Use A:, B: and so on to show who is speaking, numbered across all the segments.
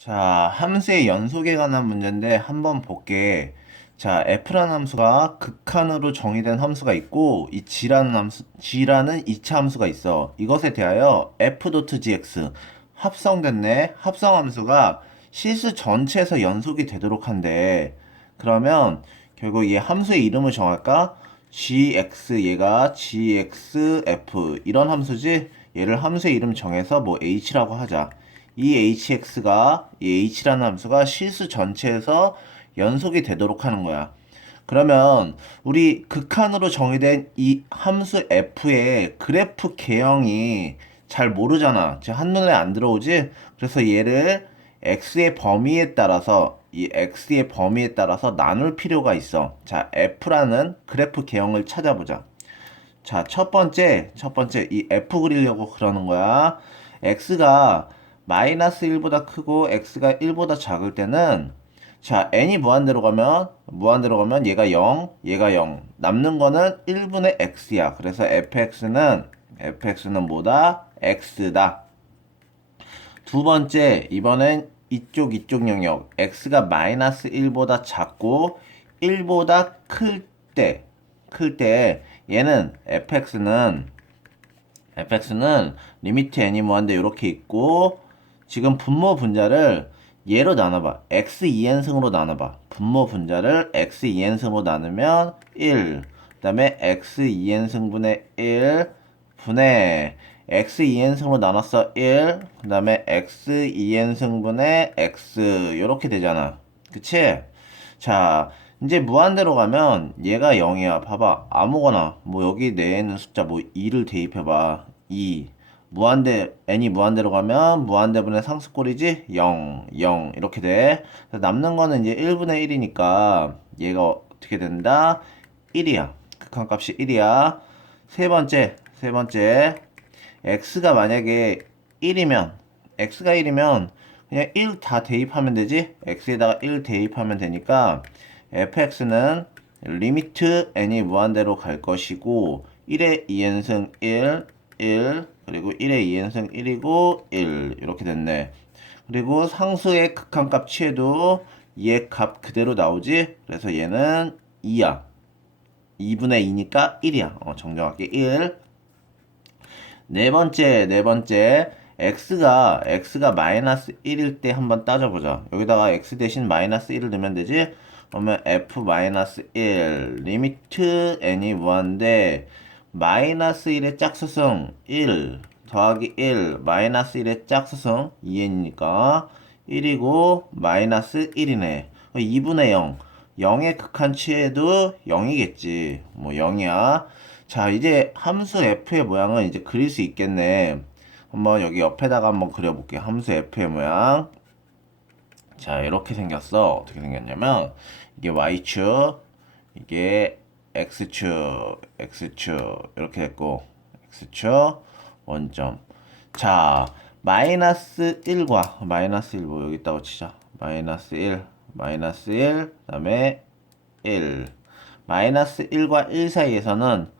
A: 자, 함수의 연속에 관한 문제인데 한번 볼게. 자, f라는 함수가 극한으로 정의된 함수가 있고 이 g라는 함수, g라는 2차 함수가 있어. 이것에 대하여 f.gx 합성됐네. 합성 함수가 실수 전체에서 연속이 되도록 한대. 그러면 결국 이 함수의 이름을 정할까? gx 얘가 gxf 이런 함수지? 얘를 함수의 이름 정해서 뭐 h라고 하자. 이 hx가 이 h라는 함수가 실수 전체에서 연속이 되도록 하는 거야. 그러면 우리 극한으로 정의된 이 함수 f의 그래프 개형이 잘 모르잖아. 지금 한눈에 안 들어오지? 그래서 얘를 x의 범위에 따라서 이 x의 범위에 따라서 나눌 필요가 있어. 자, f라는 그래프 개형을 찾아보자. 자, 첫 번째, 첫 번째, 이 f 그리려고 그러는 거야. x가 마이너스 1보다 크고 x가 1보다 작을 때는 자, n이 무한대로 가면 무한대로 가면 얘가 0, 얘가 0. 남는 거는 1분의 x야. 그래서 fx는 fx는 뭐다? x다. 두 번째, 이번엔 이쪽 이쪽 영역 x가 마이너스 1보다 작고 1보다 클 때, 클 때 얘는 fx는 fx는 리미트 n이 무한대 이렇게 있고 지금 분모 분자를 얘로 나눠봐. x 2n승으로 나눠봐. 분모 분자를 x 2n승으로 나누면 1. 그 다음에 x 2n승분의 1 분의 x 2n승으로 나눴어 1. 그 다음에 x 2n승분의 x 이렇게 되잖아. 그치? 자, 이제 무한대로 가면 얘가 0이야. 봐봐. 아무거나 뭐 여기 내에 있는 숫자 뭐 2를 대입해봐. 2. 무한대 n이 무한대로 가면 무한대분의 상수꼴이지 0, 0 이렇게 돼. 남는 거는 이제 1분의 1이니까 얘가 어떻게 된다? 1이야. 극한값이 1이야. 세 번째, 세 번째. x가 만약에 1이면 x가 1이면 그냥 1 다 대입하면 되지? x에다가 1 대입하면 되니까 fx는 리미트 n이 무한대로 갈 것이고 1의 2n승 1, 1 그리고 1의 2n승 1이고 1 이렇게 됐네. 그리고 상수의 극한값 취해도 얘 값 그대로 나오지? 그래서 얘는 2야. 2분의 2니까 1이야. 어, 정정하게 1. 네 번째, 네 번째. x가 x가 마이너스 1일 때 한번 따져보자. 여기다가 x 대신 마이너스 1을 넣으면 되지? 그러면 f 마이너스 1 리미트 n이 무한대 마이너스 1의 짝수성 1 더하기 1 마이너스 1의 짝수성 2n이니까 1이고 마이너스 1이네. 2분의 0 0의 극한 취해도 0이겠지. 뭐 0이야. 자 이제 함수 f의 모양은 이제 그릴 수 있겠네. 한번 여기 옆에다가 한번 그려볼게. 함수 f의 모양. 자 이렇게 생겼어. 어떻게 생겼냐면 이게 y축 이게 x축, x축 이렇게 됐고 x축 원점. 자 마이너스 1과 마이너스 1 뭐 여기 있다고 치자. 마이너스 1 마이너스 1 그다음에 1 마이너스 1과 1 사이에서는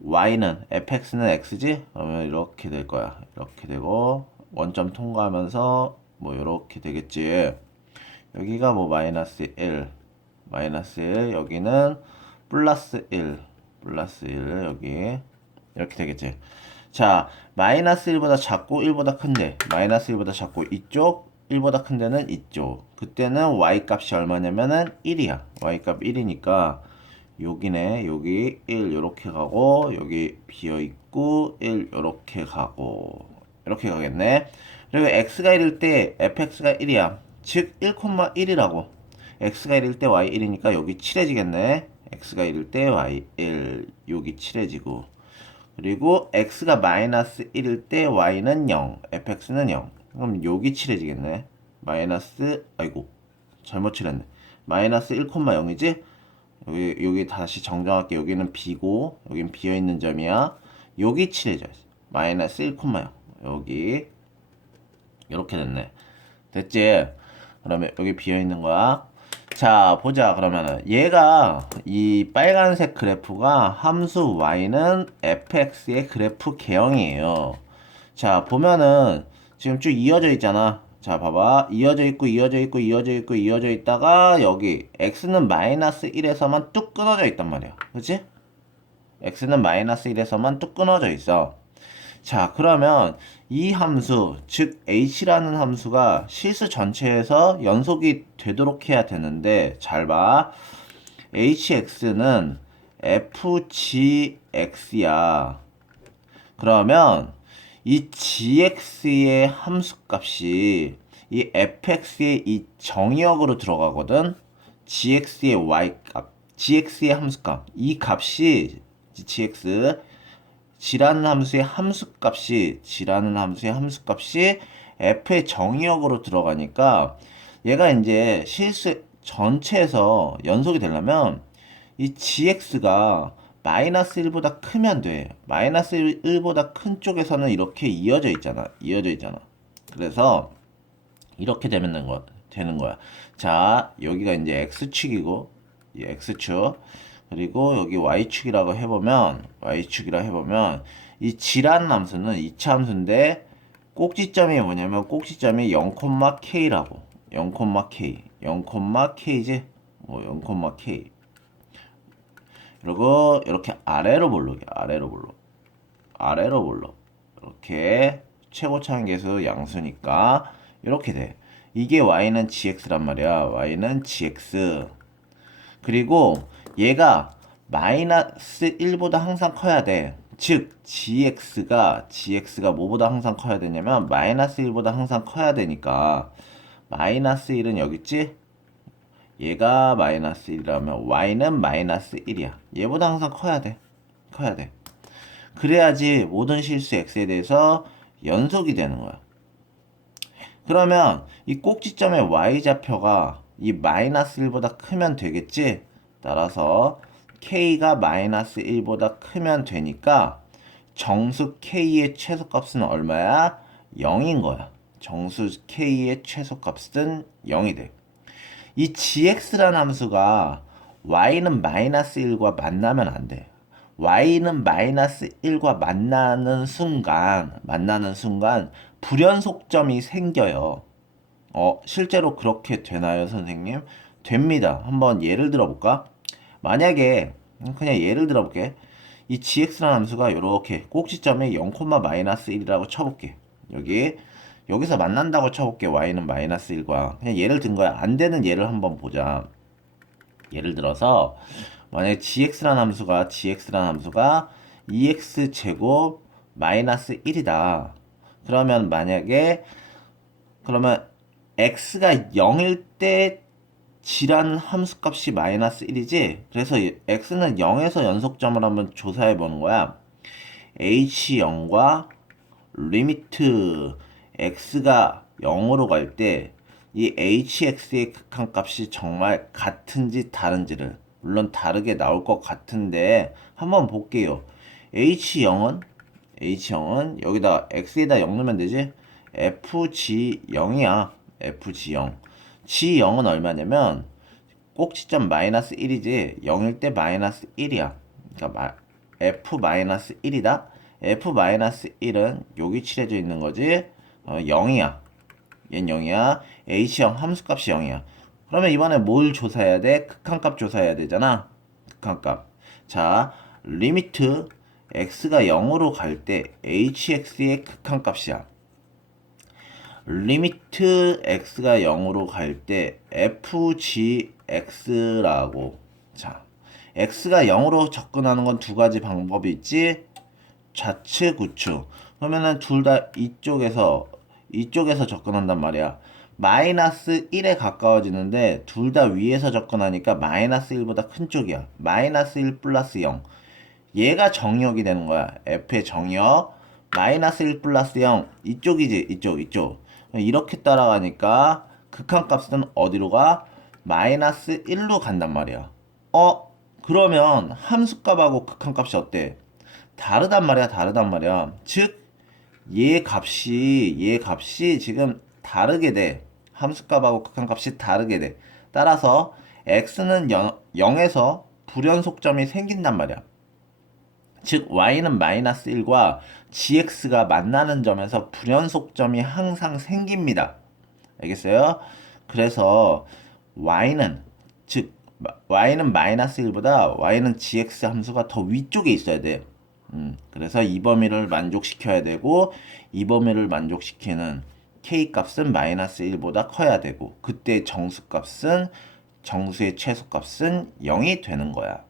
A: y는 fx는 x지? 그러면 이렇게 될 거야. 이렇게 되고 원점 통과하면서 뭐 이렇게 되겠지. 여기가 뭐 마이너스 1 마이너스 1 여기는 플러스 1 플러스 1 여기 이렇게 되겠지. 자 마이너스 1보다 작고 1보다 큰데 마이너스 1보다 작고 이쪽 1보다 큰 데는 이쪽. 그때는 y 값이 얼마냐면은 1이야. y 값 1이니까 여기네 여기 1 이렇게 가고 여기 비어 있고 1 이렇게 가고. 이렇게 가겠네. 그리고 x가 1일 때 fx가 1이야. 즉 1,1이라고. x가 1일 때 y 1이니까 여기 칠해지겠네 x가 1일 때 y 1 여기 칠해지고 그리고 x가 마이너스 1일 때 y는 0 fx는 0 그럼 여기 칠해지겠네. 마이너스 아이고 잘못 칠했네. 마이너스 1,0이지? 여기 여기 다시 정정할게. 여기는 b고 여기는 비어있는 점이야. 여기 칠해져야지 마이너스 1,0 여기 이렇게 됐네. 됐지? 그러면 여기 비어있는 거야 자, 보자. 그러면은 얘가 이 빨간색 그래프가 함수 y는 fx의 그래프 개형이에요. 자, 보면은 지금 쭉 이어져 있잖아. 자, 봐봐. 이어져 있고, 이어져 있고, 이어져 있고, 이어져 있다가, 여기, x는 마이너스 1에서만 뚝 끊어져 있단 말이야. 그치? x는 마이너스 1에서만 뚝 끊어져 있어. 자, 그러면 이 함수, 즉, h라는 함수가 실수 전체에서 연속이 되도록 해야 되는데, 잘 봐. hx는 fgx야. 그러면 이 gx의 함수값이 이 fx의 이 정의역으로 들어가거든. gx의 y값, gx의 함수값, 이 값이 gx g라는 함수의 함수값이 g라는 함수의 함수값이 f의 정의역으로 들어가니까 얘가 이제 실수 전체에서 연속이 되려면 이 gx가 마이너스 1보다 크면 돼. 마이너스 1, 보다 큰 쪽에서는 이렇게 이어져 있잖아. 이어져 있잖아. 그래서 이렇게 되면. 되는 거야. 자, 여기가 이제 x축이고 이 x축 그리고 여기 y축이라고 해보면 y축이라 해보면 이 g라는 함수는 2차 함수인데 꼭지점이 뭐냐면 꼭지점이 0,k라고. 0,k 0,k지 뭐 0,k 그리고 이렇게 아래로 볼록이 아래로 볼록. 아래로 볼록. 이렇게 최고차항 계수 양수니까 이렇게 돼. 이게 y는 gx란 말이야. Y는 gx 그리고 얘가 마이너스 1보다 항상 커야 돼. 즉 gx가 gx가 뭐보다 항상 커야 되냐면 마이너스 1보다 항상 커야 되니까 마이너스 1은 여기 있지? 얘가 마이너스 1이라면 y는 마이너스 1이야. 얘보다 항상 커야 돼. 커야 돼. 그래야지 모든 실수 x에 대해서 연속이 되는 거야. 그러면 이 꼭지점의 y좌표가 이 마이너스 1보다 크면 되겠지? 따라서 k가 마이너스 1보다 크면 되니까 정수 k의 최소값은 얼마야? 0인 거야. 정수 k의 최소값은 0이 돼. 이 gx라는 함수가 y는 마이너스 1과 만나면 안 돼. y는 마이너스 1과 만나는 순간, 만나는 순간 불연속점이 생겨요. 어, 실제로 그렇게 되나요, 선생님? 됩니다. 한번 예를 들어볼까? 만약에, 그냥 예를 들어볼게. 이 gx라는 함수가 이렇게 꼭지점에 0, 마이너스 1이라고 쳐볼게. 여기, 여기서 만난다고 쳐볼게. y는 마이너스 1과. 그냥 예를 든 거야. 안 되는 예를 한번 보자. 예를 들어서, 만약에 gx라는 함수가, gx라는 함수가 2x 제곱 마이너스 1이다. 그러면 만약에, 그러면 x가 0일 때 g라는 함수값이 마이너스 1이지? 그래서 이 x는 0에서 연속점을 한번 조사해 보는 거야. h0과 리미트 x가 0으로 갈 때 이 hx의 극한값이 정말 같은지 다른지를 물론 다르게 나올 것 같은데 한번 볼게요. h0은 h0은 여기다 x에다 0 넣으면 되지? fg0이야. fg0. G0은 얼마냐면 꼭지점 마이너스 1이지 0일 때 마이너스 1이야. 그러니까 f 마이너스 1이다. f 마이너스 1은 여기 칠해져 있는 거지. 어, 0이야. 얘는 0이야. h0 함수값이 0이야. 그러면 이번에 뭘 조사해야 돼? 극한값 조사해야 되잖아. 극한값. 자, 리미트 x가 0으로 갈 때 hx의 극한값이야. 리미트 x가 0으로 갈 때 fgx라고. 자 x가 0으로 접근하는 건 두 가지 방법이 있지. 좌측 우측. 그러면은 둘 다 이쪽에서 이쪽에서 접근한단 말이야. 마이너스 1에 가까워지는데 둘 다 위에서 접근하니까 마이너스 1보다 큰 쪽이야. 마이너스 1 플러스 0 얘가 정역이 되는 거야. F의 정역. 마이너스 1 플러스 0 이쪽이지 이쪽 이쪽 이렇게 따라가니까 극한값은 어디로 가? 마이너스 1로 간단 말이야. 어? 그러면 함수값하고 극한값이 어때? 다르단 말이야, 다르단 말이야. 즉, 얘 값이, 얘 값이 지금 다르게 돼. 함수값하고 극한값이 다르게 돼. 따라서 x는 0, 0에서 불연속점이 생긴단 말이야. 즉 y는 마이너스 1과 gx가 만나는 점에서 불연속점이 항상 생깁니다. 알겠어요? 그래서 y는 즉 마- y는 마이너스 1보다 y는 gx 함수가 더 위쪽에 있어야 돼. 음, 그래서 이 범위를 만족시켜야 되고 이 범위를 만족시키는 k 값은 마이너스 1보다 커야 되고 그때 정수 값은 정수의 최소 값은 0이 되는 거야.